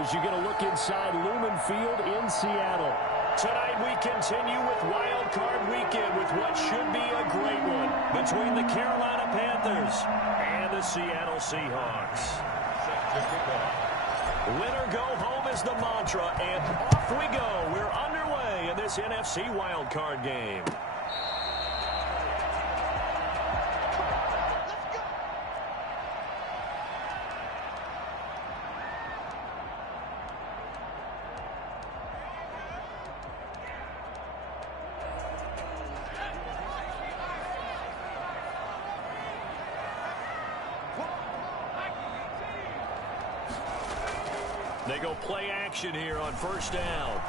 as you get a look inside Lumen Field in Seattle. Tonight we continue with Wild Card Weekend with what should be a great one between the Carolina Panthers and the Seattle Seahawks. Winner go home is the mantra, and off we go. We're underway in this NFC Wild Card game. They go play action here on first down.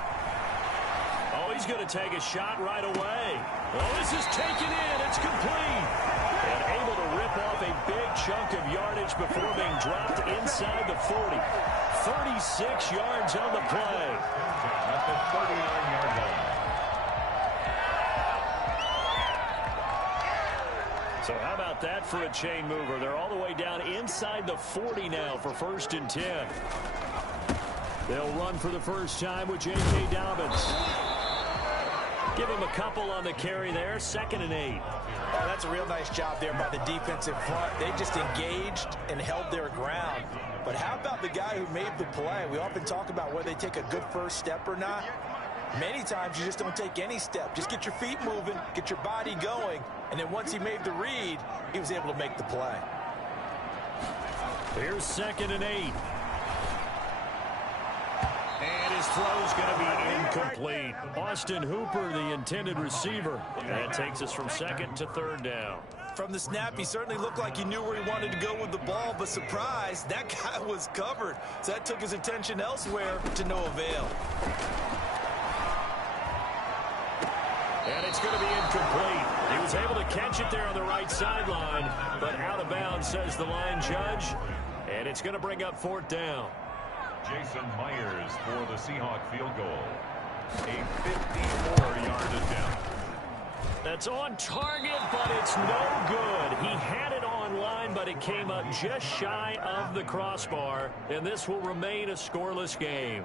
Oh, he's going to take a shot right away. Oh, this is taken in. It's complete. And able to rip off a big chunk of yardage before being dropped inside the 40. 36 yards on the play. At the 39-yard line. So how about that for a chain mover? They're all the way down inside the 40 now for 1st and 10. They'll run for the first time with J.K. Dobbins. Give him a couple on the carry there. 2nd and 8. Oh, that's a real nice job there by the defensive front. They just engaged and held their ground. But how about the guy who made the play? We often talk about whether they take a good first step or not. Many times you just don't take any step. Just get your feet moving, get your body going, and then once he made the read, he was able to make the play. Here's 2nd and 8. And his throw's going to be incomplete. Austin Hooper, the intended receiver. That takes us from 2nd to 3rd down. From the snap, he certainly looked like he knew where he wanted to go with the ball, but surprise, that guy was covered. So that took his attention elsewhere to no avail. And it's going to be incomplete. He was able to catch it there on the right sideline, but out of bounds, says the line judge. And it's going to bring up 4th down. Jason Myers for the Seahawk field goal. A 54-yard attempt. That's on target, but it's no good. He had it on line, but it came up just shy of the crossbar, and this will remain a scoreless game.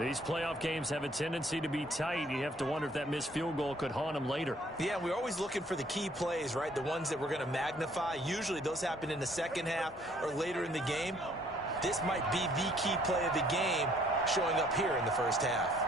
These playoff games have a tendency to be tight. You have to wonder if that missed field goal could haunt them later. Yeah, we're always looking for the key plays, right? The ones that we're going to magnify. Usually those happen in the second half or later in the game. This might be the key play of the game showing up here in the first half.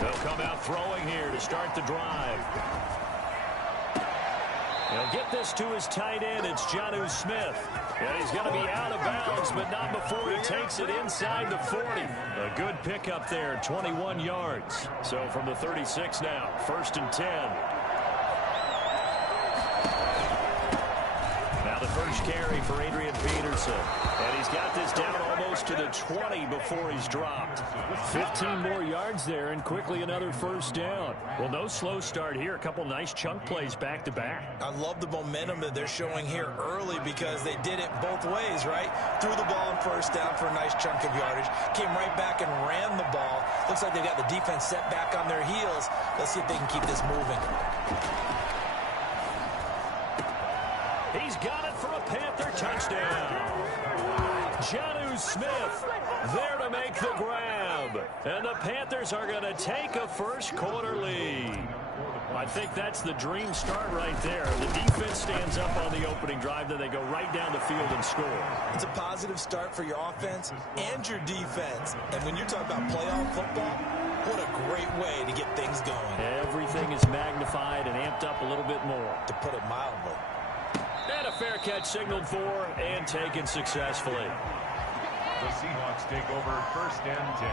They'll come out throwing here to start the drive. He'll get this to his tight end. It's Jonnu Smith. And he's going to be out of bounds, but not before he takes it inside the 40. A good pickup there, 21 yards. So from the 36 now, 1st and 10. Now the first carry for Adrian Peterson. And he's got this down almost to the 20 before he's dropped. 15 more yards there, and quickly another first down. Well, no slow start here. A couple nice chunk plays back-to-back. I love the momentum that they're showing here early because they did it both ways, right? Threw the ball on first down for a nice chunk of yardage. Came right back and ran the ball. Looks like they've got the defense set back on their heels. Let's see if they can keep this moving. He's got it for a Panther touchdown. Jonnu Smith there to make the grab. And the Panthers are going to take a first quarter lead. I think that's the dream start right there. The defense stands up on the opening drive, then they go right down the field and score. It's a positive start for your offense and your defense. And when you talk about playoff football, what a great way to get things going. Everything is magnified and amped up a little bit more. To put it mildly. And a fair catch signaled for and taken successfully. The Seahawks take over 1st and 10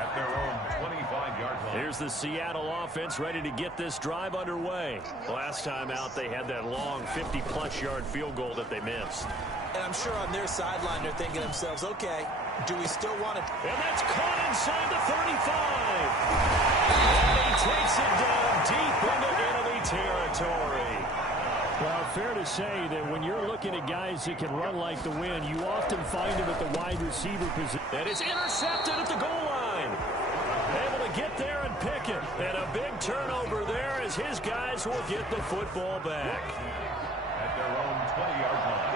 at their own 25-yard line. Here's the Seattle offense ready to get this drive underway. Last time out, they had that long 50-plus yard field goal that they missed. And I'm sure on their sideline they're thinking to themselves, okay, do we still want it? And that's caught inside the 35. And he takes it down deep into enemy territory. Well, fair to say that when you're looking at guys that can run like the wind, you often find them at the wide receiver position. And it's intercepted at the goal line. Able to get there and pick it. And a big turnover there as his guys will get the football back. At their own 20-yard line.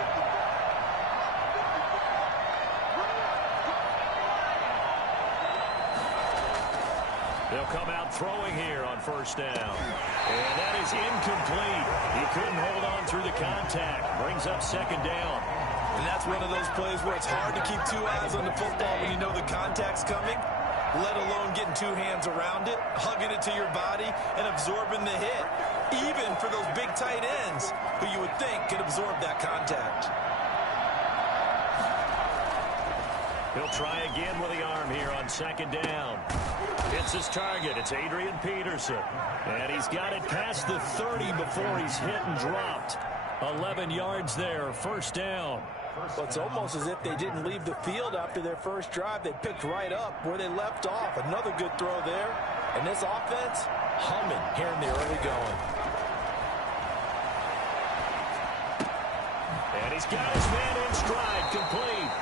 They'll come out throwing here on first down. And that is incomplete. He couldn't hold on through the contact. Brings up second down. And that's one of those plays where it's hard to keep two eyes on the football when you know the contact's coming, let alone getting two hands around it, hugging it to your body, and absorbing the hit, even for those big tight ends who you would think could absorb that contact. He'll try again with the arm here on second down. It's his target. It's Adrian Peterson. And he's got it past the 30 before he's hit and dropped. 11 yards there, first down. Well, it's almost as if they didn't leave the field after their first drive. They picked right up where they left off. Another good throw there. And this offense, humming here in the early going. And he's got his man in stride, complete.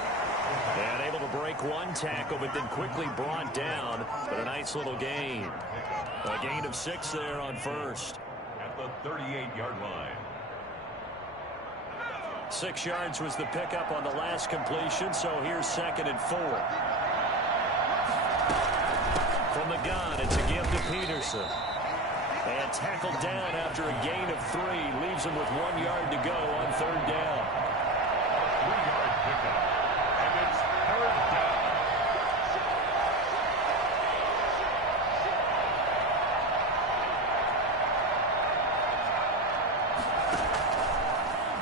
And able to break one tackle, but then quickly brought down. But a nice little gain. A gain of 6 there on first. At the 38-yard line. 6 yards was the pickup on the last completion, so here's 2nd and 4. From the gun, it's a give to Peterson. And tackled down after a gain of 3. Leaves him with 1 yard to go on third down. 3-yard pickup. And it's third down.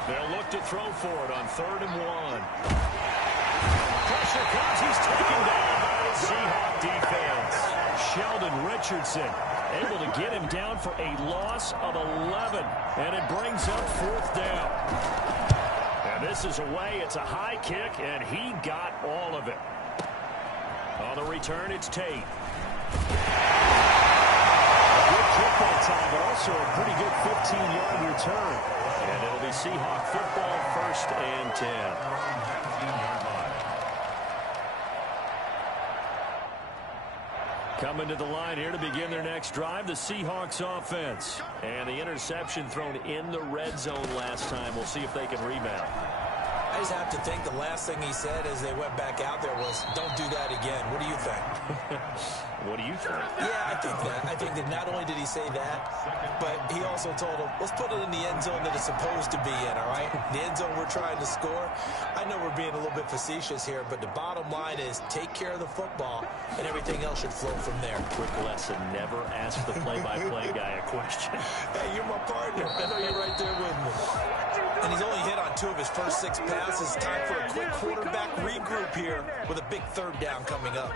They'll look to throw for it on 3rd and 1. Pressure comes. He's taken down by the Seahawks defense. Sheldon Richardson able to get him down for a loss of 11. And it brings up 4th down. And this is away. It's a high kick, and he got all of it. On the return, it's Tate. A good kick that time, but also a pretty good 15-yard return. And it'll be Seahawk football, 1st and 10. Coming to the line here to begin their next drive, the Seahawks offense. And the interception thrown in the red zone last time. We'll see if they can rebound. I just have to think the last thing he said as they went back out there was, don't do that again. What do you think? What do you think? Yeah, I think that. I think that not only did he say that, but he also told him, let's put it in the end zone that it's supposed to be in, all right? The end zone we're trying to score. I know we're being a little bit facetious here, but the bottom line is take care of the football, and everything else should flow from there. Quick lesson, never ask the play-by-play guy a question. Hey, you're my partner. I know you're right there with me. And he's only hit on 2 of his first 6 passes. Time for a quick quarterback regroup here with a big 3rd down coming up.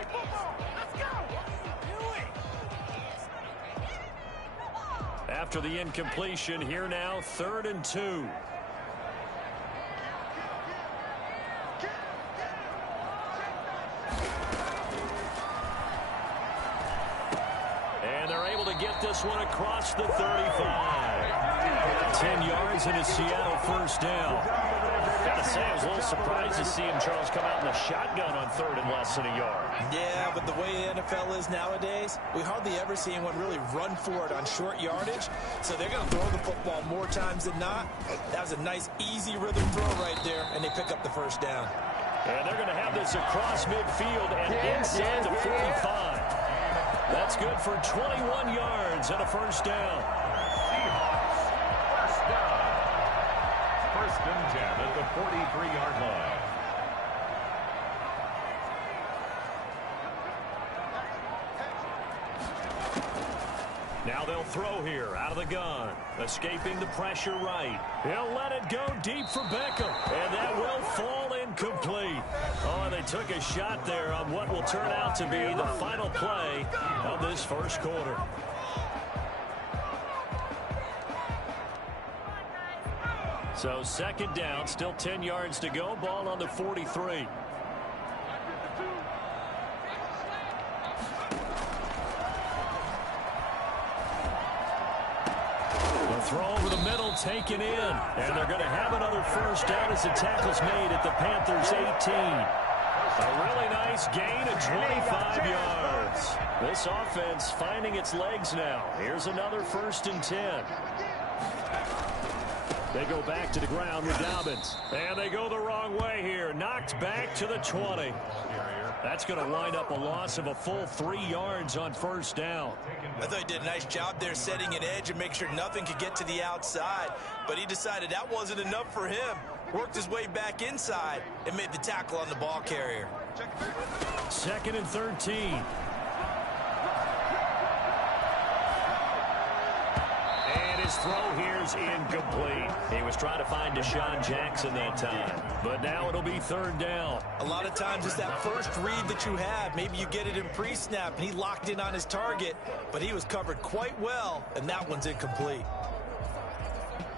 After the incompletion, here now, 3rd and 2. And they're able to get this one across the 35. 10 yards and a Seattle 1st down. Gotta say, I was a little surprised to see him, Charles, come out in a shotgun on 3rd and less than a yard. Yeah, but the way the NFL is nowadays, we hardly ever see anyone really run for it on short yardage. So they're going to throw the football more times than not. That was a nice, easy rhythm throw right there, and they pick up the 1st down. And they're going to have this across midfield and inside the 45. That's good for 21 yards and a 1st down. Seahawks, 1st down. 1st and 10 at the 43-yard line. Now they'll throw here out of the gun. Escaping the pressure right. He'll let it go deep for Beckham. And that will fall incomplete. Oh, and they took a shot there on what will turn out to be the final play of this 1st quarter. So 2nd down, still 10 yards to go. Ball on the 43. Throw over the middle taken in. And they're going to have another first down as the tackle's made at the Panthers' 18. A really nice gain of 25 yards. This offense finding its legs now. Here's another 1st and 10. They go back to the ground with Dobbins. And they go the wrong way here. Knocked back to the 20. That's going to wind up a loss of a full 3 yards on 1st down. I thought he did a nice job there setting an edge and make sure nothing could get to the outside. But he decided that wasn't enough for him. Worked his way back inside and made the tackle on the ball carrier. 2nd and 13. And his throw here's incomplete. He was trying to find Deshaun Jackson that time. But now it'll be 3rd down. A lot of times it's that first read that you have. Maybe you get it in pre-snap and he locked in on his target. But he was covered quite well, and that one's incomplete.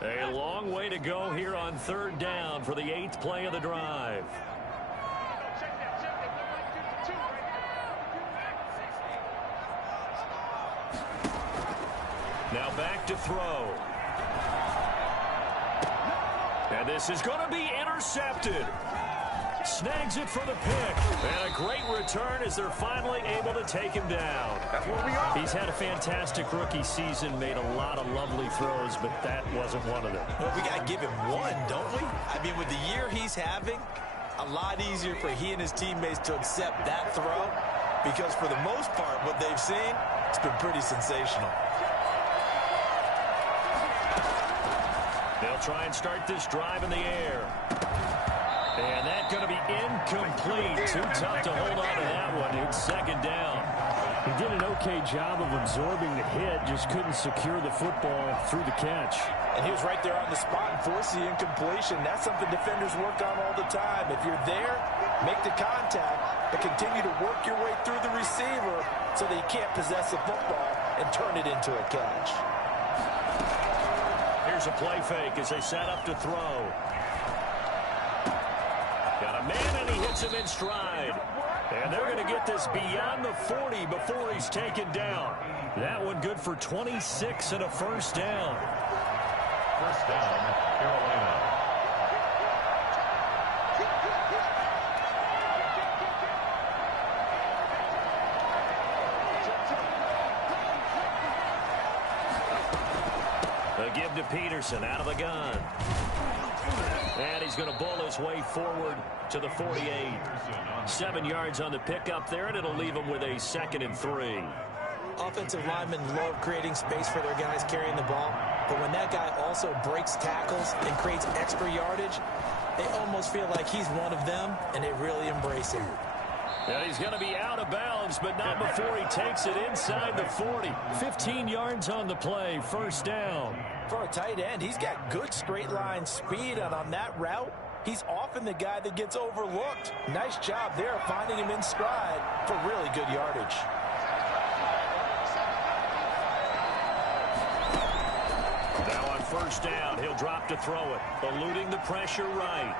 A long way to go here on 3rd down for the 8th play of the drive. Now back to throw. And this is going to be intercepted. Snags it for the pick. And a great return as they're finally able to take him down. That's what we are. He's had a fantastic rookie season, made a lot of lovely throws, but that wasn't one of them. Well, we got to give him one, don't we? I mean, with the year he's having, a lot easier for he and his teammates to accept that throw because for the most part, what they've seen, it's been pretty sensational. They'll try and start this drive in the air. And that's going to be incomplete. Too tough to hold on to that one. It's 2nd down. He did an okay job of absorbing the hit, just couldn't secure the football through the catch. And he was right there on the spot and forced the incompletion. That's something defenders work on all the time. If you're there, make the contact, but continue to work your way through the receiver so that you can't possess the football and turn it into a catch. Here's a play fake as they set up to throw. Got a man, and he hits him in stride. And they're going to get this beyond the 40 before he's taken down. That one good for 26 and a 1st down. 1st down, Carolina. The give to Peterson out of the gun. And he's going to bull his way forward to the 48. 7 yards on the pickup there, and it'll leave him with a 2nd and 3. Offensive linemen love creating space for their guys carrying the ball, but when that guy also breaks tackles and creates extra yardage, they almost feel like he's one of them, and they really embrace him. And he's going to be out of bounds, but not before he takes it inside the 40. 15 yards on the play, 1st down. For a tight end, he's got good straight line speed, and on that route, he's often the guy that gets overlooked. Nice job there finding him in stride for really good yardage. Now on 1st down, he'll drop to throw it, eluding the pressure right.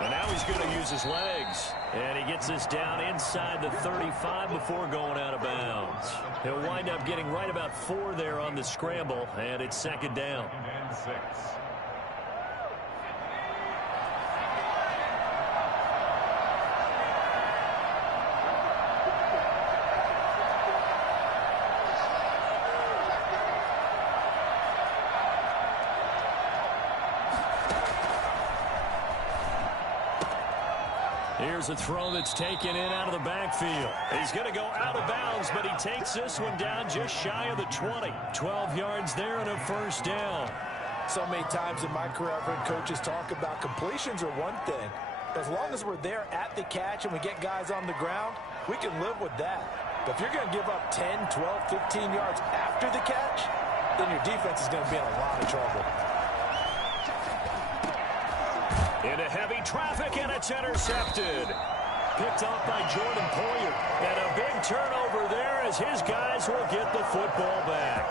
And now he's going to use his legs. And he gets this down inside the 35 before going out of bounds. He'll wind up getting right about 4 there on the scramble, and it's 2nd down. 2nd and 6. Here's a throw that's taken in out of the backfield. He's going to go out of bounds, but he takes this one down just shy of the 20. 12 yards there and a 1st down. So many times in my career, I've heard coaches talk about completions are one thing. As long as we're there at the catch and we get guys on the ground, we can live with that. But if you're going to give up 10, 12, 15 yards after the catch, then your defense is going to be in a lot of trouble. Into heavy traffic, and it's intercepted. Picked off by Jordan Poyer. And a big turnover there as his guys will get the football back.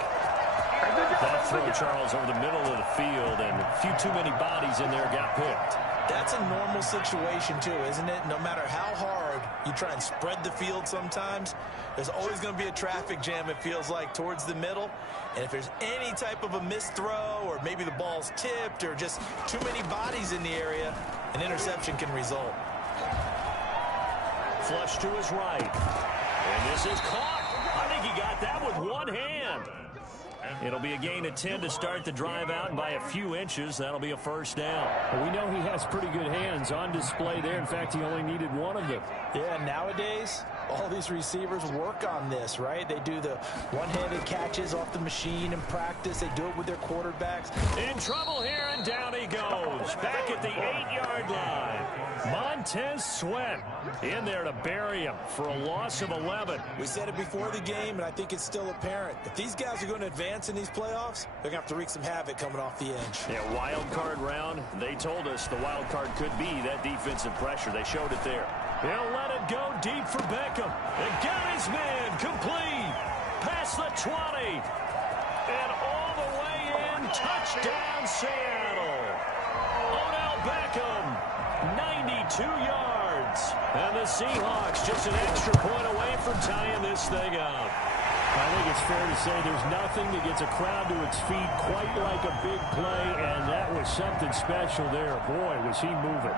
That throw, Charles, over the middle of the field, and a few too many bodies in there got picked. That's a normal situation, too, isn't it? No matter how hard you you try and spread the field sometimes, there's always going to be a traffic jam, it feels like, towards the middle. And if there's any type of a missed throw or maybe the ball's tipped or just too many bodies in the area, an interception can result. Flush to his right. And this is caught. I think he got that with one hand. It'll be a gain of 10 to start the drive out, and by a few inches, that'll be a first down. We know he has pretty good hands on display there. In fact, he only needed one of them. Yeah, nowadays, all these receivers work on this, right? They do the one-handed catches off the machine in practice. They do it with their quarterbacks. In trouble here, and down he goes. Back at the 8-yard line. Montez Sweat in there to bury him for a loss of 11. We said it before the game, and I think it's still apparent. If these guys are going to advance in these playoffs, they're going to have to wreak some havoc coming off the edge. Yeah, wild card round. They told us the wild card could be that defensive pressure. They showed it there. He'll let it go deep for Beckham. And got his man complete. Past the 20. And all the way in. Touchdown, Seattle. Odell Beckham, 92 yards. And the Seahawks just an extra point away from tying this thing up. I think it's fair to say there's nothing that gets a crowd to its feet quite like a big play, and that was something special there. Boy, was he moving.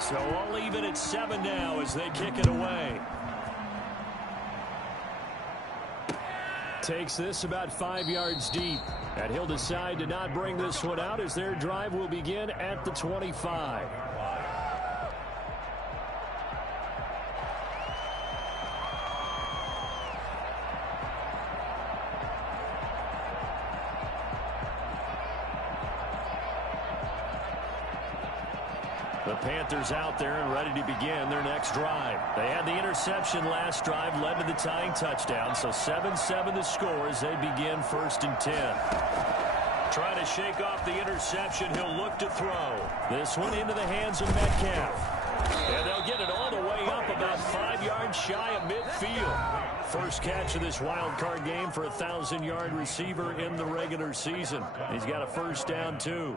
So I'll leave it at 7 now as they kick it away. Takes this about 5 yards deep. And he'll decide to not bring this one out as their drive will begin at the 25. The Panthers out there and ready to begin their next drive. They had the interception last drive, led to the tying touchdown. So 7-7 the score as they begin 1st and 10. Trying to shake off the interception. He'll look to throw. This one into the hands of Metcalf. And they'll get it all the way up about 5 yards shy of midfield. First catch of this wild card game for a 1,000-yard receiver in the regular season. He's got a first down, too.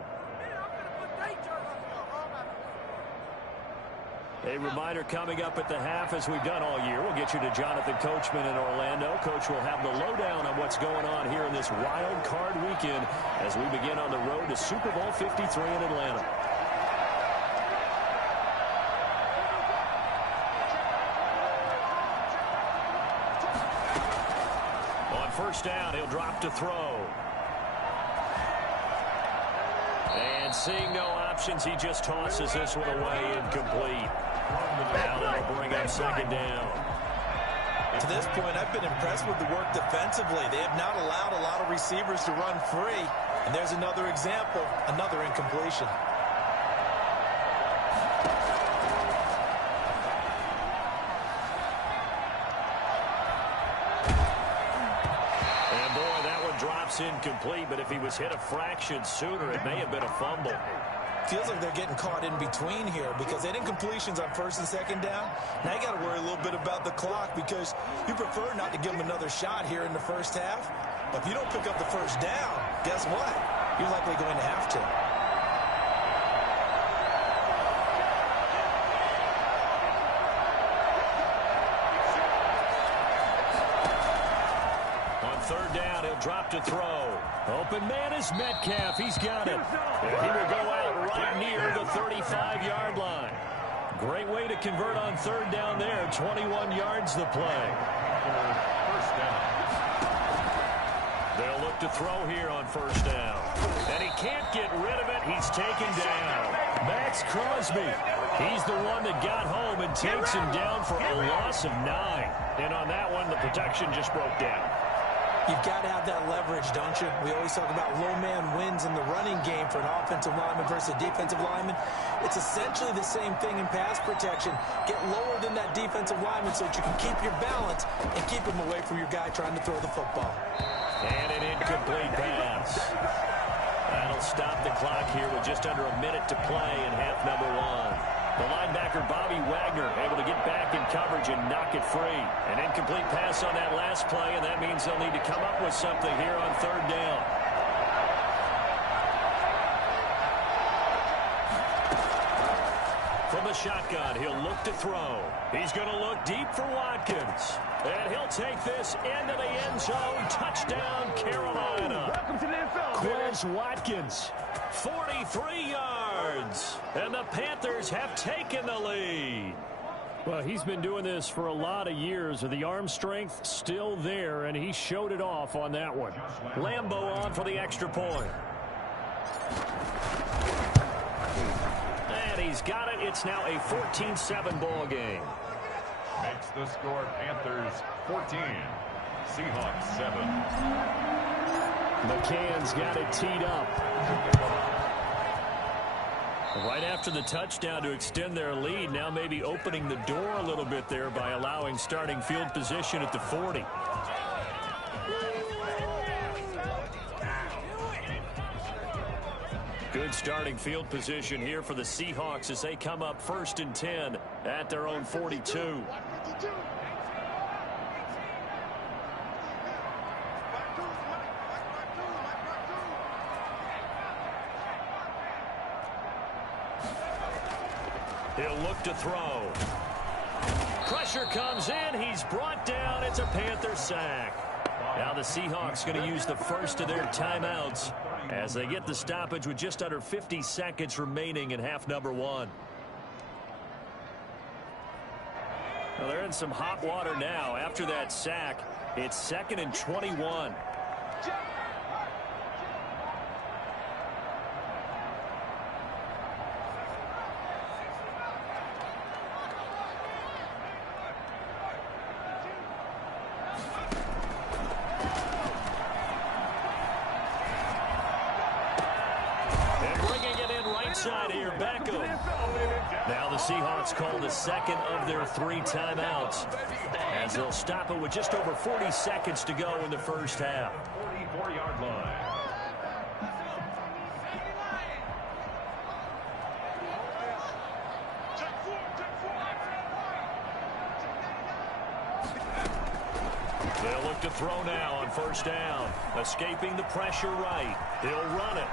A reminder coming up at the half, as we've done all year. We'll get you to Jonathan Coachman in Orlando. Coach will have the lowdown on what's going on here in this wild card weekend as we begin on the road to Super Bowl 53 in Atlanta. On first down, he'll drop to throw. And seeing no options, he just tosses this one away incomplete. Now that'll bring up 2nd down. To this point, I've been impressed with the work defensively. They have not allowed a lot of receivers to run free. And there's another example, another incompletion. And boy, that one drops incomplete, but if he was hit a fraction sooner, it may have been a fumble. Feels like they're getting caught in between here because they had incompletions on 1st and 2nd down. Now you got to worry a little bit about the clock because you prefer not to give them another shot here in the first half. But if you don't pick up the first down, guess what? You're likely going to have to. On 3rd down, he'll drop to throw. Open man is Metcalf. He's got it. And he will go out right near the 35-yard line. Great way to convert on 3rd down there. 21 yards the play. First down. They'll look to throw here on 1st down. And he can't get rid of it. He's taken down. Max Crosby. He's the one that got home and takes him down for a loss of 9. And on that one, the protection just broke down. You've got to have that leverage, don't you? We always talk about low man wins in the running game for an offensive lineman versus a defensive lineman. It's essentially the same thing in pass protection. Get lower than that defensive lineman so that you can keep your balance and keep him away from your guy trying to throw the football. And an incomplete pass. That'll stop the clock here with just under a minute to play in half number 1. The linebacker, Bobby Wagner, able to get back in coverage and knock it free. An incomplete pass on that last play, and that means they'll need to come up with something here on third down. From the shotgun, he'll look to throw. He's going to look deep for Watkins. And he'll take this into the end zone. Touchdown, Carolina. Welcome to the NFL, Quez Watkins, 43 yards. And the Panthers have taken the lead. Well, he's been doing this for a lot of years. The arm strength still there, and he showed it off on that one. Lambeau on for the extra point. And he's got it. It's now a 14-7 ball game. Makes the score Panthers 14, Seahawks 7. McCann's got it teed up. Right after the touchdown to extend their lead, now maybe opening the door a little bit there by allowing starting field position at the 40. Good starting field position here for the Seahawks as they come up 1st and 10 at their own 42. He'll look to throw. Pressure comes in. He's brought down. It's a Panther sack. Now the Seahawks going to use the first of their timeouts as they get the stoppage with just under 50 seconds remaining in half number 1. Well, they're in some hot water now. After that sack, it's 2nd and 21. Now the Seahawks call the second of their 3 timeouts as they'll stop it with just over 40 seconds to go in the first half. 44-yard line. They'll look to throw now on 1st down. Escaping the pressure right. He'll run it.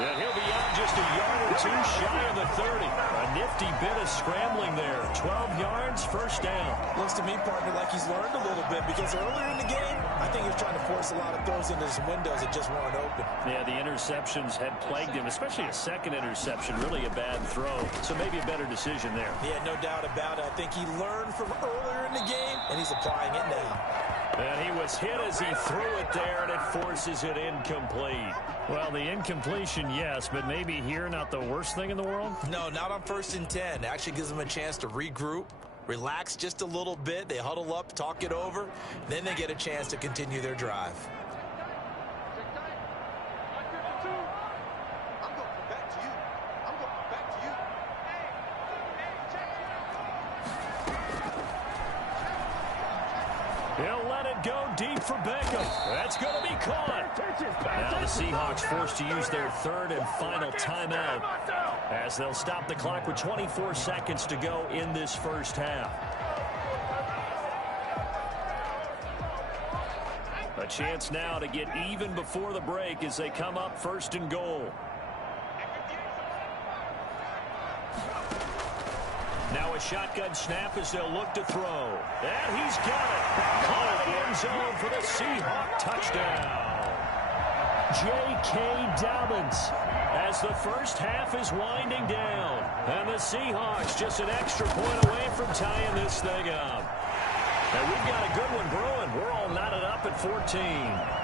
And he'll be out just a yard or 2 shy of the 30. A nifty bit of scrambling there. 12 yards, 1st down. Looks to me, partner, like he's learned a little bit because earlier in the game, I think he was trying to force a lot of throws into his windows that just weren't open. Yeah, the interceptions had plagued him, especially a second interception. Really a bad throw. So maybe a better decision there. Yeah, no doubt about it. I think he learned from earlier in the game, and he's applying it now. And he was hit as he threw it there, and it forces it incomplete. Well, the incompletion, yes, but maybe here not the worst thing in the world? No, not on 1st and 10. It actually gives them a chance to regroup, relax just a little bit. They huddle up, talk it over. Then they get a chance to continue their drive. He'll let it go deep for Beckham. That's going to be caught. Now the Seahawks forced to use their 3rd and final timeout as they'll stop the clock with 24 seconds to go in this first half. A chance now to get even before the break as they come up 1st and goal. Now a shotgun snap as they'll look to throw. And he's got it. Caught in the end zone for the Seahawk touchdown. J.K. Dobbins. As the first half is winding down. And the Seahawks just an extra point away from tying this thing up. And we've got a good one brewing. We're all knotted up at 14.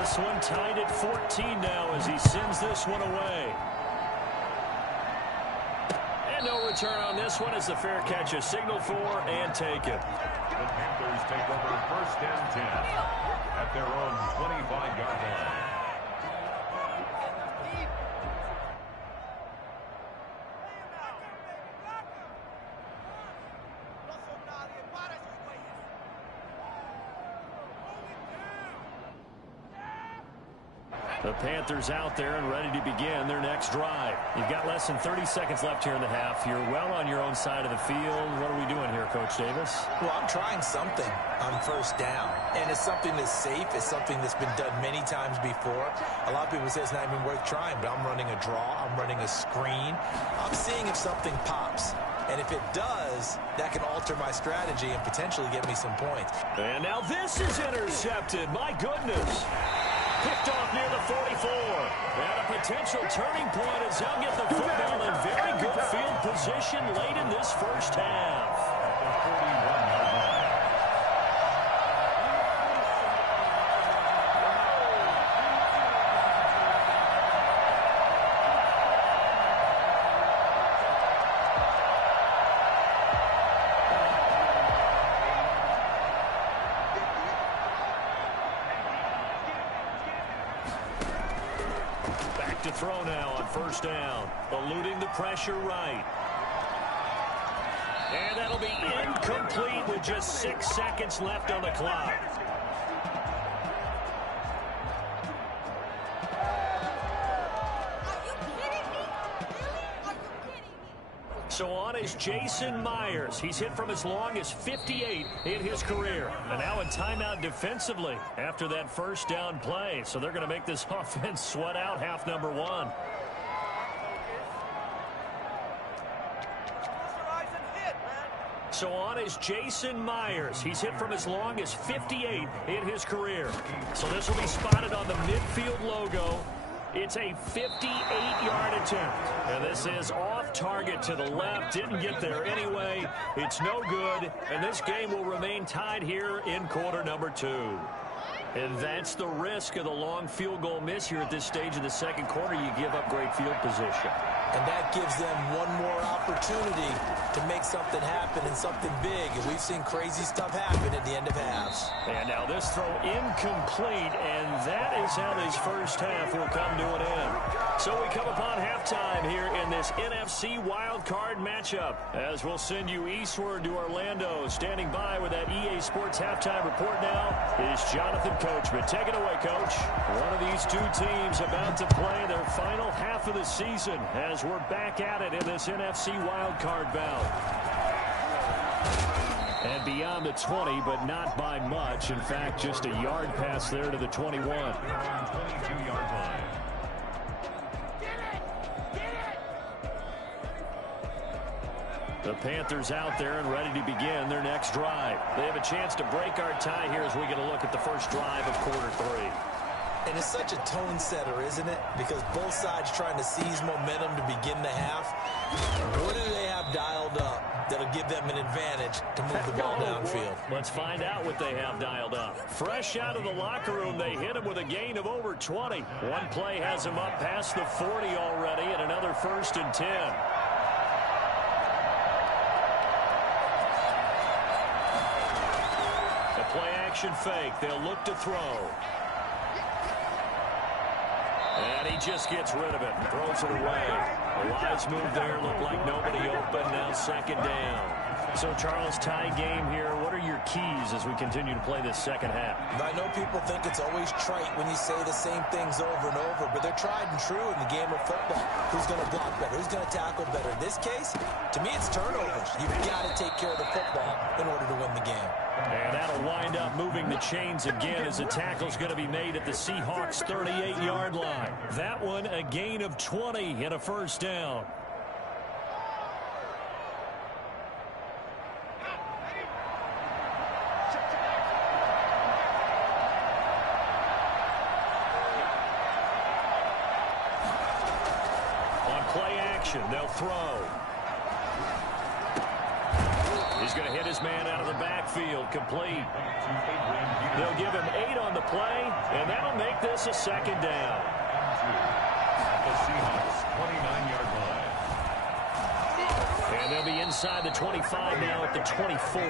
This one tied at 14 now as he sends this one away. And no return on this one as the fair catch is signaled for and taken. The Panthers take over 1st and 10 at their own 25-yard line. The Panthers out there and ready to begin their next drive. You've got less than 30 seconds left here in the half. You're well on your own side of the field. What are we doing here, Coach Davis? Well, I'm trying something on first down, and it's something that's safe. It's something that's been done many times before. A lot of people say it's not even worth trying, but I'm running a draw. I'm running a screen. I'm seeing if something pops. And if it does, that can alter my strategy and potentially get me some points. And now this is intercepted. My goodness. Picked off near the 44. And a potential turning point as they'll get the football in very good field position late in this first half. To throw now on first down, eluding the pressure right. And that'll be incomplete with just 6 seconds left on the clock. So on is Jason Myers. He's hit from as long as 58 in his career. And now in timeout defensively after that first down play. So they're going to make this offense sweat out half number one. So on is Jason Myers. He's hit from as long as 58 in his career. So this will be spotted on the midfield logo. It's a 58-yard attempt. And this is off target to the left. Didn't get there anyway. It's no good. And this game will remain tied here in quarter number 2. And that's the risk of the long field goal miss here at this stage of the second quarter. You give up great field position. And that gives them one more opportunity to make something happen and something big. And we've seen crazy stuff happen at the end of halves. And now this throw incomplete, and that is how this first half will come to an end. So we come upon halftime here in this NFC wildcard matchup. As we'll send you eastward to Orlando. Standing by with that EA Sports halftime report now is Jonathan Coachman. Take it away, Coach. One of these two teams about to play their final half of the season as we're back at it in this NFC wildcard bout. And beyond the 20, but not by much. In fact, just a yard pass there to the 21. 22-yard line. The Panthers out there and ready to begin their next drive. They have a chance to break our tie here as we get a look at the first drive of quarter 3. And it's such a tone setter, isn't it? Because both sides trying to seize momentum to begin the half. What do they have dialed up that'll give them an advantage to move the ball downfield? Let's find out what they have dialed up. Fresh out of the locker room, they hit him with a gain of over 20. One play has him up past the 40 already, and another 1st and 10. The play action fake. They'll look to throw. And he just gets rid of it and throws it away. A wise move there. Looked like nobody open. Now 2nd down. So, Charles, tie game here. What are your keys as we continue to play this second half? I know people think it's always trite when you say the same things over and over, but they're tried and true in the game of football. Who's going to block better? Who's going to tackle better? In this case, to me, it's turnovers. You've got to take care of the football in order to win the game. And that'll wind up moving the chains again as the tackle's going to be made at the Seahawks' 38-yard line. That one, a gain of 20 and a 1st down. On play action, they'll throw. He's going to hit his man out of the backfield, complete. They'll give him 8 on the play, and that'll make this a 2nd down. The Seahawks 29-yard line. And they'll be inside the 25 now at the 24.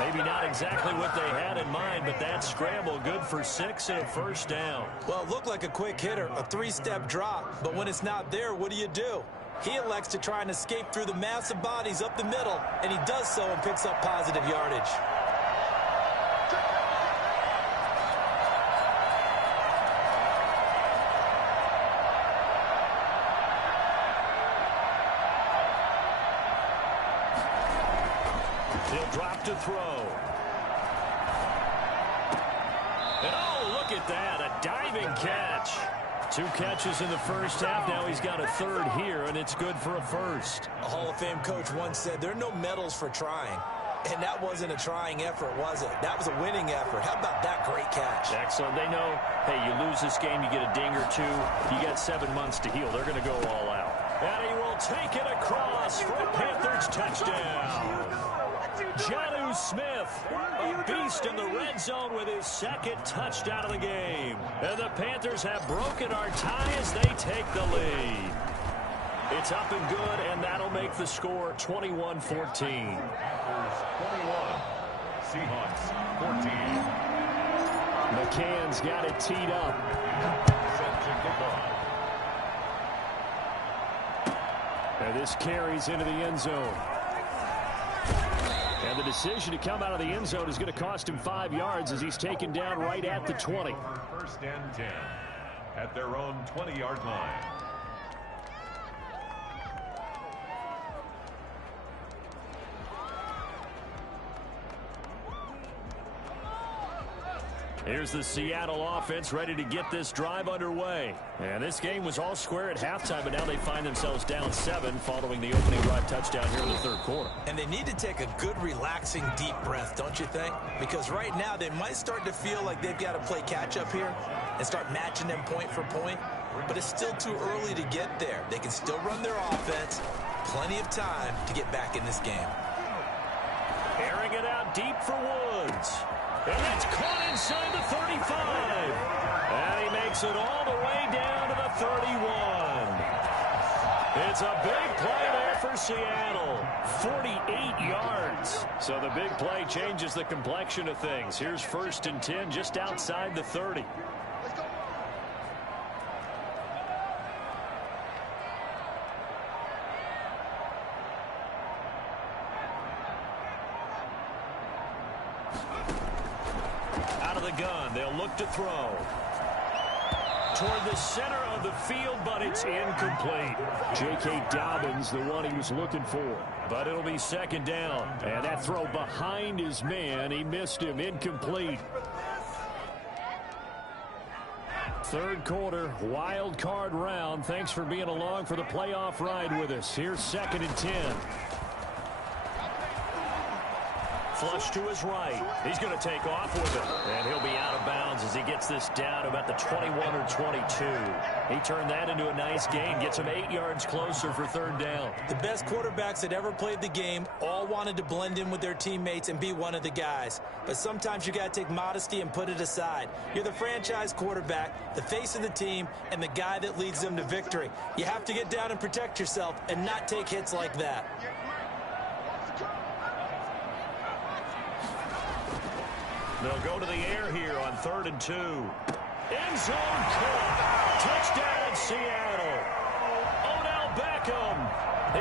Maybe not exactly what they had in mind, but that scramble good for 6 and a 1st down. Well, it looked like a quick hitter, a 3-step drop, but when it's not there, what do? He elects to try and escape through the massive bodies up the middle, and he does so and picks up positive yardage. He'll drop to throw. And oh, look at that, a diving catch. 2 catches in the first half. Now he's got a third here, and it's good for a first. A Hall of Fame coach once said there are no medals for trying. And that wasn't a trying effort, was it? That was a winning effort. How about that great catch? Excellent. They know, hey, you lose this game, you get a ding or 2. You got 7 months to heal. They're going to go all out. And he will take it across for a Panthers touchdown. Jonnu Smith, a beast in the red zone with his 2nd touchdown of the game. And the Panthers have broken our tie as they take the lead. It's up and good, and that'll make the score 21-14. 21, Seahawks 14. McCann's got it teed up. Set to kick off. And this carries into the end zone. And the decision to come out of the end zone is going to cost him 5 yards as he's taken down right at the 20. First and 10 at their own 20-yard line. Here's the Seattle offense ready to get this drive underway. And this game was all square at halftime, but now they find themselves down 7 following the opening drive touchdown here in the 3rd quarter. And they need to take a good, relaxing, deep breath, don't you think? Because right now they might start to feel like they've got to play catch-up here and start matching them point for point. But it's still too early to get there. They can still run their offense. Plenty of time to get back in this game. Airing it out deep for Woods. And that's caught inside the 35. And he makes it all the way down to the 31. It's a big play there for Seattle. 48 yards. So the big play changes the complexion of things. Here's 1st and 10 just outside the 30. Gun. They'll look to throw toward the center of the field, but it's incomplete. J.K. Dobbins, the one he was looking for. But it'll be 2nd down. And that throw behind his man, he missed him. Incomplete. 3rd quarter, wild card round. Thanks for being along for the playoff ride with us. Here's 2nd and 10. Flush to his right. He's going to take off with it. And he'll be out of bounds as he gets this down to about the 21 or 22. He turned that into a nice gain. Gets him 8 yards closer for 3rd down. The best quarterbacks that ever played the game all wanted to blend in with their teammates and be one of the guys. But sometimes you got to take modesty and put it aside. You're the franchise quarterback, the face of the team, and the guy that leads them to victory. You have to get down and protect yourself and not take hits like that. They'll go to the air here on 3rd and 2. End zone caught. Touchdown Seattle. Odell Beckham.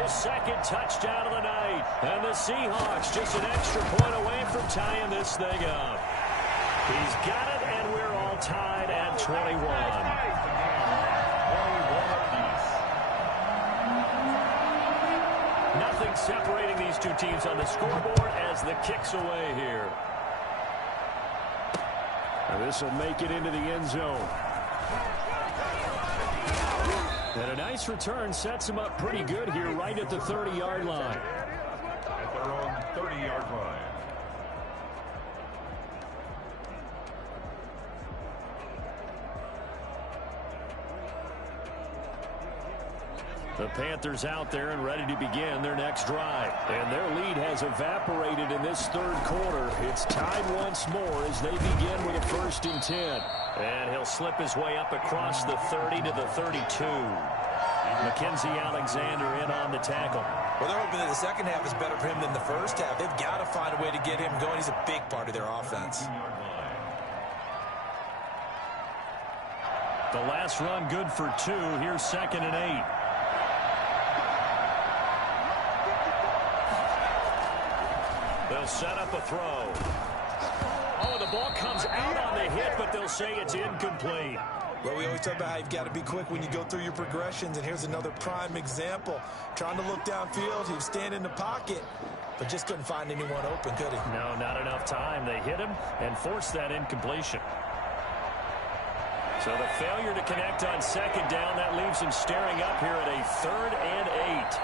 His 2nd touchdown of the night. And the Seahawks just an extra point away from tying this thing up. He's got it, and we're all tied at 21. Nothing separating these two teams on the scoreboard as the kick's away here. This will make it into the end zone. And a nice return sets him up pretty good here right at the 30-yard line. At their own 30-yard line. The Panthers out there and ready to begin their next drive. And their lead has evaporated in this 3rd quarter. It's tied once more as they begin with a 1st and 10. And he'll slip his way up across the 30 to the 32. Mackenzie Alexander in on the tackle. Well, they're hoping that the second half is better for him than the first half. They've got to find a way to get him going. He's a big part of their offense. The last run good for 2. Here's 2nd and 8. They'll set up a throw. Oh, the ball comes out on the hit, but they'll say it's incomplete. Well, we always talk about how you've got to be quick when you go through your progressions, and here's another prime example. Trying to look downfield, he was standing in the pocket, but just couldn't find anyone open, could he? No, not enough time. They hit him and forced that incompletion. So the failure to connect on second down, that leaves him staring up here at a 3rd and 8.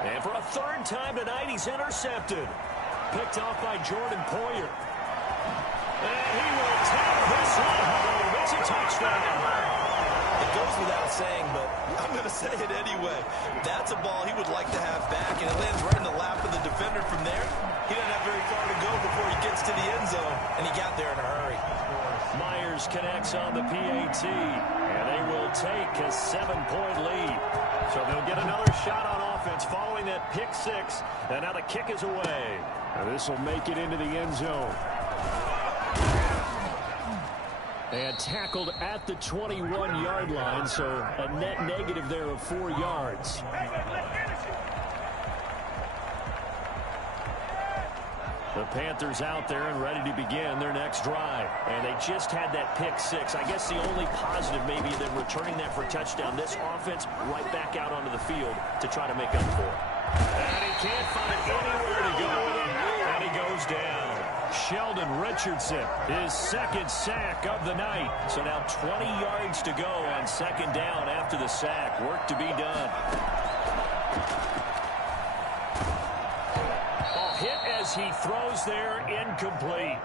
And for a 3rd time tonight, he's intercepted. Picked off by Jordan Poyer. And he will take this one home. It's a touchdown. It goes without saying, but I'm going to say it anyway. That's a ball he would like to have back, and it lands right in the lap of the defender from there. He doesn't have very far to go before he gets to the end zone, and he got there in a hurry. Myers connects on the PAT, and they will take a 7-point lead. So they'll get another shot on offense following that pick 6, and now the kick is away. And this will make it into the end zone. And tackled at the 21-yard line, so a net negative there of 4 yards. The Panthers out there and ready to begin their next drive. And they just had that pick 6. I guess the only positive maybe them returning that for a touchdown. This offense right back out onto the field to try to make up for it. And he can't find anywhere to go with it. And he goes down. Sheldon Richardson, his 2nd sack of the night. So now 20 yards to go on 2nd down after the sack. Work to be done. He throws there, incomplete.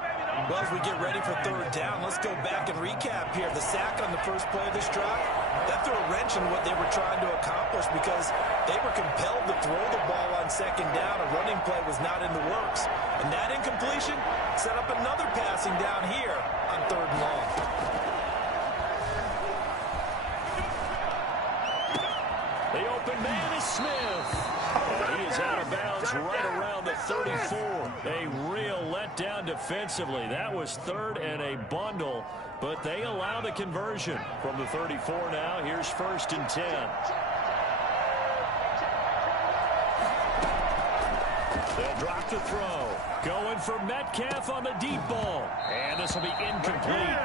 Well, as we get ready for 3rd down, let's go back and recap here. The sack on the first play of this drive, that threw a wrench in what they were trying to accomplish because they were compelled to throw the ball on 2nd down. A running play was not in the works. And that incompletion set up another passing down here on 3rd and long. The open man is Smith. And he is out of bounds right around the 34. A real letdown defensively. That was 3rd and a bundle, but they allow the conversion from the 34 now. Here's 1st and 10. They'll drop the throw. Going for Metcalf on the deep ball. And this will be incomplete.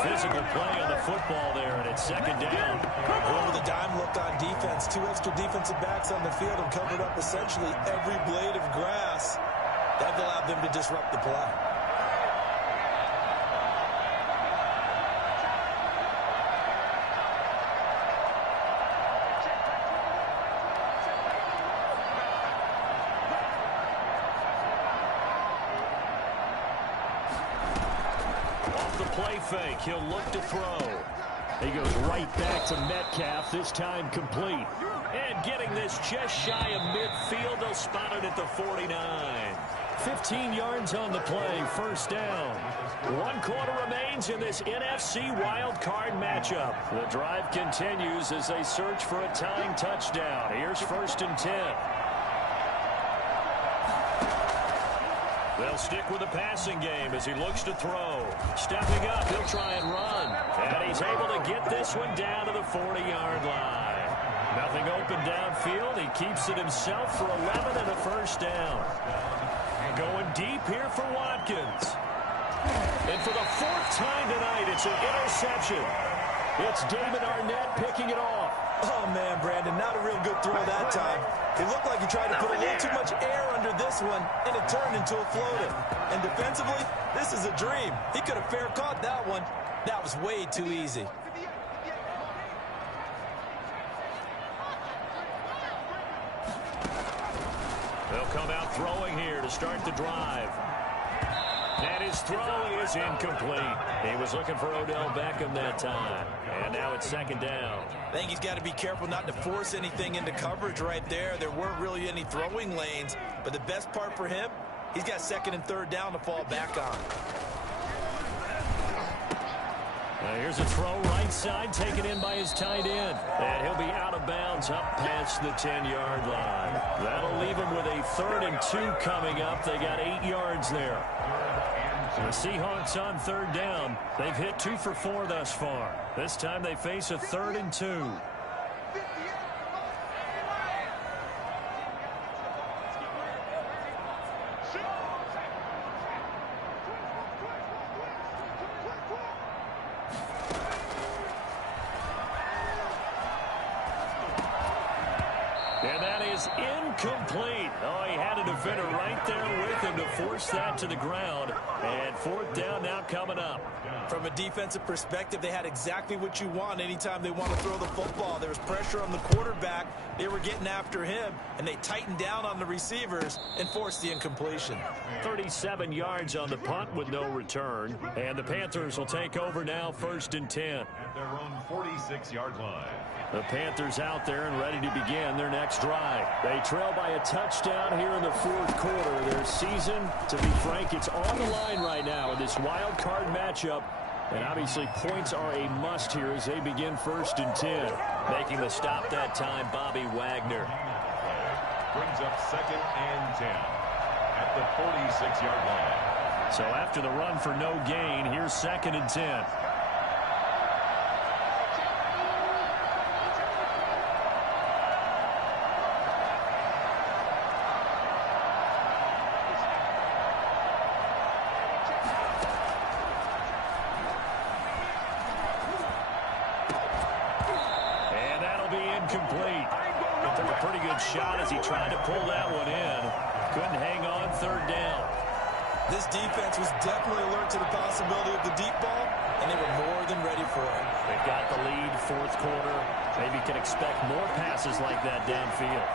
Physical play on the football there, and it's 2nd down. Well, with a dime look on defense, 2 extra defensive backs on the field and covered up essentially every blade of grass. That allowed them to disrupt the play. Play fake. He'll look to throw. He goes right back to Metcalf, this time complete. And getting this just shy of midfield. They'll spot it at the 49. 15 yards on the play, 1st down. 1 quarter remains in this NFC wild card matchup. The drive continues as they search for a tying touchdown. Here's 1st and 10. They'll stick with the passing game as he looks to throw. Stepping up, he'll try and run. And he's able to get this one down to the 40-yard line. Nothing open downfield. He keeps it himself for 11 and a 1st down. Going deep here for Watkins. And for the 4th time tonight, it's an interception. It's David Arnett picking it off. Oh, man, Brandon, not a real good throw that time. It looked like he tried to put a little too much air under this one, and it turned into a floater. And defensively, this is a dream. He could have fair caught that one. That was way too easy. They'll come out throwing here to start the drive. And his throw is incomplete. He was looking for Odell Beckham that time. And now it's 2nd down. I think he's got to be careful not to force anything into coverage right there. There weren't really any throwing lanes. But the best part for him, he's got 2nd and 3rd down to fall back on. Here's a throw right side taken in by his tight end. And he'll be out of bounds up past the 10-yard line. That'll leave him with a 3rd and 2 coming up. They got 8 yards there. The Seahawks on third down. They've hit 2 for 4 thus far. This time they face a 3rd and 2. And that is incomplete. Oh, he had a defender right there with him to force that to the ground. And 4th down now coming up. From a defensive perspective, they had exactly what you want anytime they want to throw the football. There was pressure on the quarterback. They were getting after him, and they tightened down on the receivers and forced the incompletion. 37 yards on the punt with no return. And the Panthers will take over now, 1st and 10. At their own 46-yard line. The Panthers out there and ready to begin their next drive. They trail by a touchdown here in the 4th quarter. Their season, to be frank, it's on the line right now in this wild card matchup. And obviously points are a must here as they begin 1st and 10. Making the stop that time, Bobby Wagner. Brings up 2nd and 10 at the 46-yard line. So after the run for no gain, here's 2nd and 10. Incomplete. He took a pretty good shot as he tried to pull that one in. Couldn't hang on 3rd down. This defense was definitely alert to the possibility of the deep ball, and they were more than ready for it. They've got the lead, 4th quarter. Maybe can expect more passes like that downfield.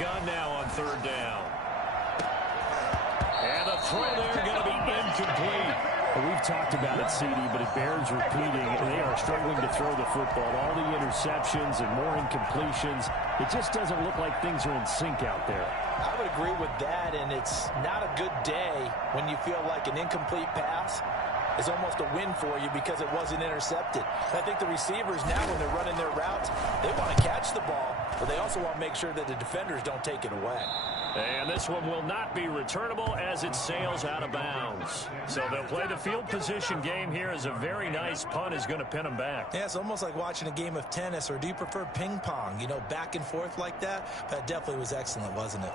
Gun now on 3rd down. And the throw there going to be incomplete. Well, we've talked about it, CD, but it bears repeating. They are struggling to throw the football. All the interceptions and more incompletions. It just doesn't look like things are in sync out there. I would agree with that, and it's not a good day when you feel like an incomplete pass is almost a win for you because it wasn't intercepted. I think the receivers now, when they're running their routes, they want to catch the ball, but they also want to make sure that the defenders don't take it away. And this one will not be returnable as it sails out of bounds. So they'll play the field position game here as a very nice punt is going to pin them back. Yeah, it's almost like watching a game of tennis, or do you prefer ping pong? You know, back and forth like that? That definitely was excellent, wasn't it?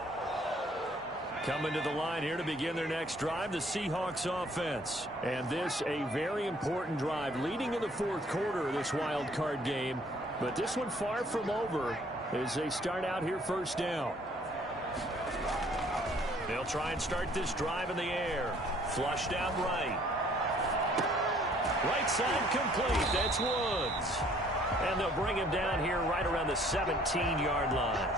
Coming to the line here to begin their next drive, the Seahawks offense. And this a very important drive leading in the 4th quarter of this wild card game. But this one far from over as they start out here 1st down. They'll try and start this drive in the air. Flushed out right. Right side complete. That's Woods. And they'll bring him down here right around the 17-yard line.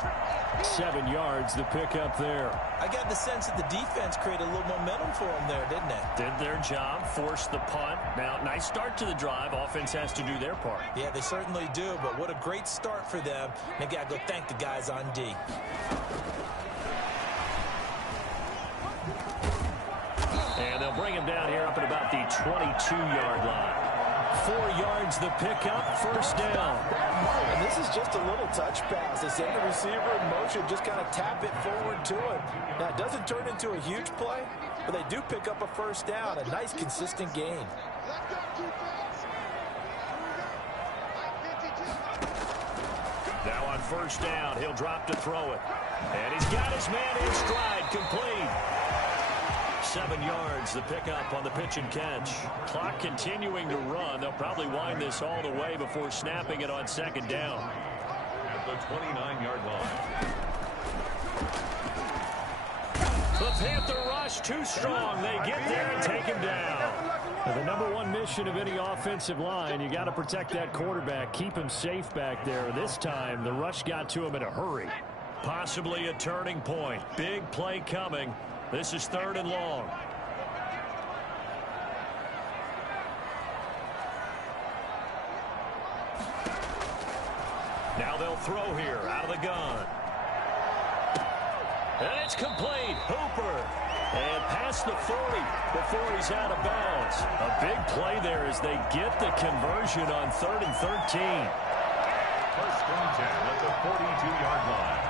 7 yards, the pickup there. I got the sense that the defense created a little momentum for them there, didn't it? Did their job, forced the punt. Now, nice start to the drive. Offense has to do their part. Yeah, they certainly do, but what a great start for them. They got to go thank the guys on D. And they'll bring him down here up at about the 22-yard line. 4 yards the pickup, 1st down. And this is just a little touch pass. They send the receiver in motion, just kind of tap it forward to him. Now, it doesn't turn into a huge play, but they do pick up a 1st down, a nice, consistent gain. Now on 1st down, he'll drop to throw it. And he's got his man in stride, complete. 7 yards, the pickup on the pitch and catch. Clock continuing to run. They'll probably wind this all the way before snapping it on 2nd down. At the 29-yard line. The Panther rush too strong. They get there and take him down. Now, the #1 mission of any offensive line, you got to protect that quarterback, keep him safe back there. This time, the rush got to him in a hurry. Possibly a turning point. Big play coming. This is 3rd and long. Now they'll throw here out of the gun. And it's complete. Hooper. And past the 40 before he's out of bounds. A big play there as they get the conversion on 3rd and 13. First and 10 at the 42-yard line.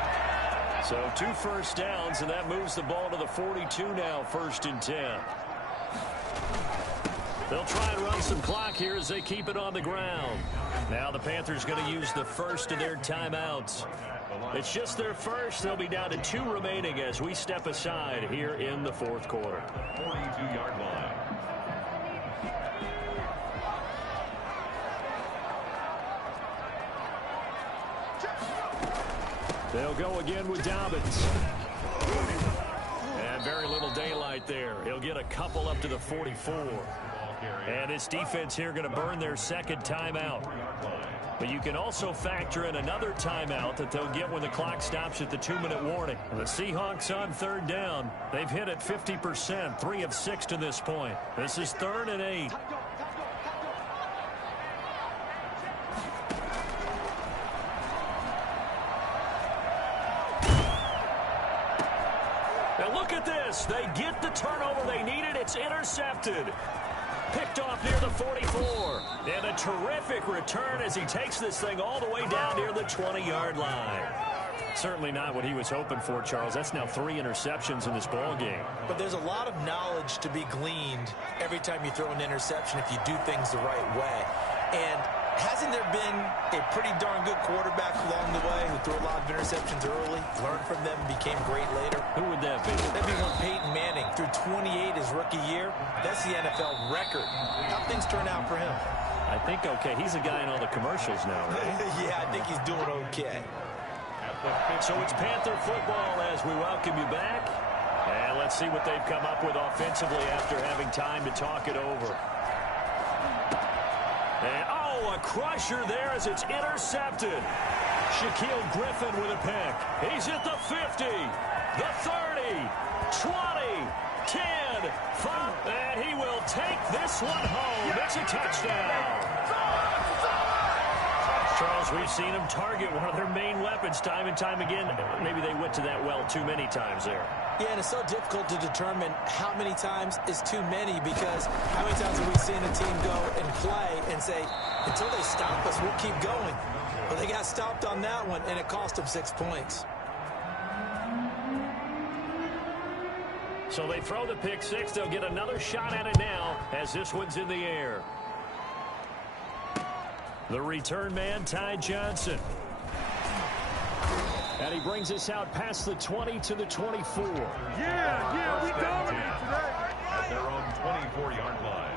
So 2 first downs, and that moves the ball to the 42 now, 1st and 10. They'll try and run some clock here as they keep it on the ground. Now the Panthers going to use the first of their timeouts. It's just their first. They'll be down to 2 remaining as we step aside here in the 4th quarter. 42-yard line. They'll go again with Dobbins. And very little daylight there. He'll get a couple up to the 44. And this defense here going to burn their second timeout. But you can also factor in another timeout that they'll get when the clock stops at the 2-minute warning. The Seahawks on 3rd down. They've hit it 50%, 3 of 6 to this point. This is 3rd and 8. Now look at this. They get the turnover they needed. It's intercepted. Picked off near the 44. And a terrific return as he takes this thing all the way down near the 20-yard line. Certainly not what he was hoping for, Charles. That's now 3 interceptions in this ball game. But there's a lot of knowledge to be gleaned every time you throw an interception if you do things the right way. And hasn't there been a pretty darn good quarterback along the way who threw a lot of interceptions early, learned from them, and became great later? Who would that be? That'd be one Peyton Manning. Threw 28 his rookie year. That's the NFL record. How'd things turn out for him? I think okay. He's a guy in all the commercials now, right? Yeah, I think he's doing okay. So it's Panther football as we welcome you back. And let's see what they've come up with offensively after having time to talk it over. And, a crusher there as it's intercepted. Shaquille Griffin with a pick. He's at the 50, the 30, 20, 10, 5, and he will take this one home. It's a touchdown. Charles, we've seen him target one of their main weapons time and time again. Maybe they went to that well too many times there. Yeah, and it's so difficult to determine how many times is too many because how many times have we seen a team go and play and say, until they stop us, we'll keep going. But they got stopped on that one, and it cost them 6 points. So they throw the pick six. They'll get another shot at it now as this one's in the air. The return man, Ty Johnson. And he brings us out past the 20 to the 24. Yeah, we dominate today. At their own 24-yard line.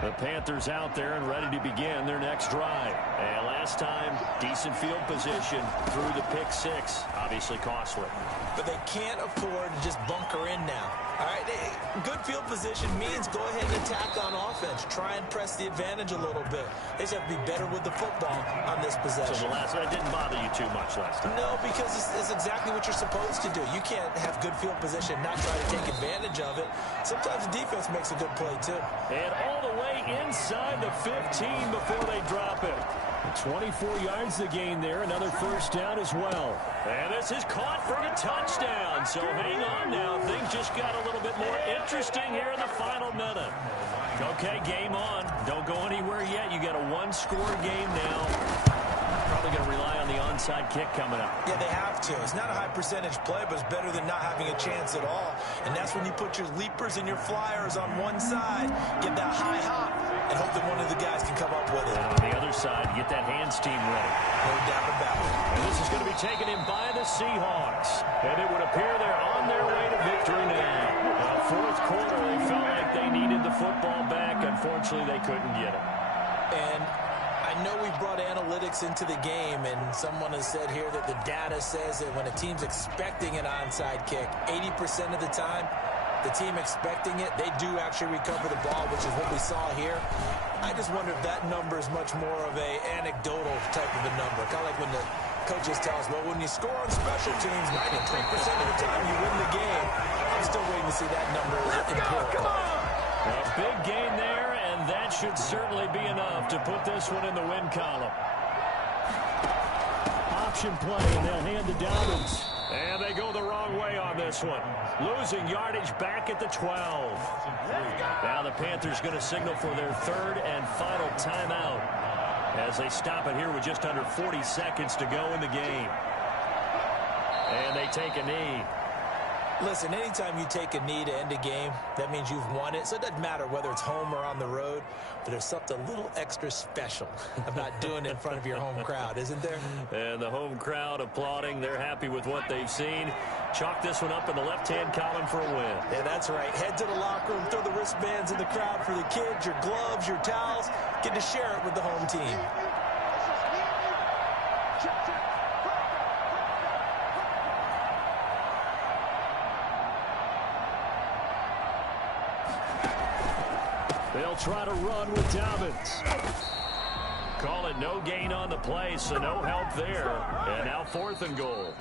The Panthers out there and ready to begin their next drive. And last time, decent field position through the pick six. Obviously costly. But they can't afford to just bunker in now. All right, good field position means go ahead and attack on offense. Try and press the advantage a little bit. They just have to be better with the football on this possession. So that didn't bother you too much last time? No, because it's exactly what you're supposed to do. You can't have good field position and not try to take advantage of it. Sometimes the defense makes a good play, too. And all the way inside the 15 before they drop it. 24 yards to gain there. Another first down as well. And this is caught for a touchdown. So hang on now. Things just got a little bit more interesting here in the final minute. Okay, game on. Don't go anywhere yet. You got a one-score game now. Probably going to rely on the onside kick coming up. Yeah, they have to. It's not a high percentage play, but it's better than not having a chance at all. And that's when you put your leapers and your flyers on one side, get that high hop, and hope that one of the guys can come up with it. And on the other side, get that hands team ready. No doubt about it. And this is going to be taken in by the Seahawks. And it would appear they're on their way to victory now. Fourth quarter, they felt like they needed the football back. Unfortunately, they couldn't get it. And I know we brought analytics into the game, and someone has said here that the data says that when a team's expecting an onside kick, 80% of the time, the team expecting it, they do actually recover the ball, which is what we saw here. I just wonder if that number is much more of a anecdotal type of a number, kind of like when the Coaches tell us, well, when you score on special teams, 93% of the time you win the game. I'm still waiting to see that number empirical. A big gain there, and that should certainly be enough to put this one in the win column. Option play, and they'll hand to Dobbins. And they go the wrong way on this one. Losing yardage back at the 12. Now the Panthers going to signal for their third and final timeout as they stop it here with just under 40 seconds to go in the game. And they take a knee. Listen, anytime you take a knee to end a game, that means you've won it. So it doesn't matter whether it's home or on the road, but there's something a little extra special about doing it in front of your home crowd, isn't there? And the home crowd applauding. They're happy with what they've seen. Chalk this one up in the left-hand column for a win. Yeah, that's right. Head to the locker room, throw the wristbands in the crowd for the kids, your gloves, your towels. Get to share it with the home team. They'll try to run with Dobbins. Call it no gain on the play, so no help there. And now 4th and goal.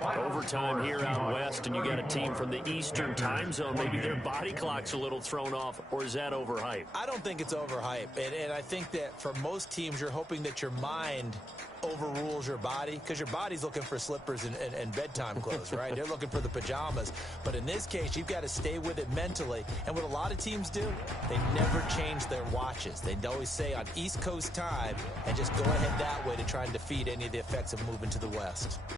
Overtime here out west, and you got a team from the Eastern time zone. Maybe their body clock's a little thrown off, or is that overhyped? I don't think it's overhyped. And I think that for most teams, you're hoping that your mind overrules your body, because your body's looking for slippers and bedtime clothes, right? They're looking for the pajamas. But in this case, you've got to stay with it mentally. And what a lot of teams do, they never change their watches. They always say on East Coast time and just go ahead that way to try and defeat any of the effects of moving to the West.